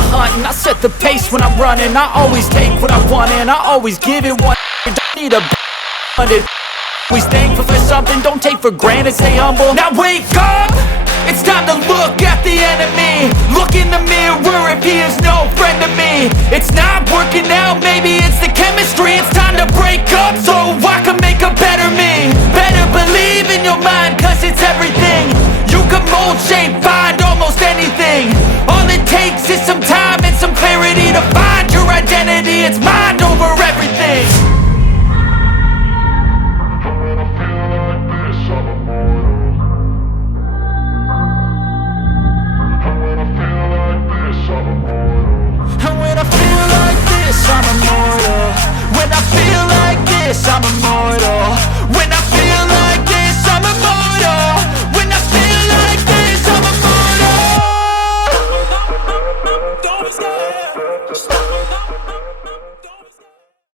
the hunt and I set the pace when I'm running. I always take what I want and I always give it one. Don't need a hundred. Always thankful for something, don't take for granted, stay humble. Now wake up, it's time to look at the enemy. Look in the mirror if he is no friend to me. It's not working out, maybe it's the chemistry. It's time to break up so I can make a better me. Better believe in your mind, cause it's everything. You can mold, shape,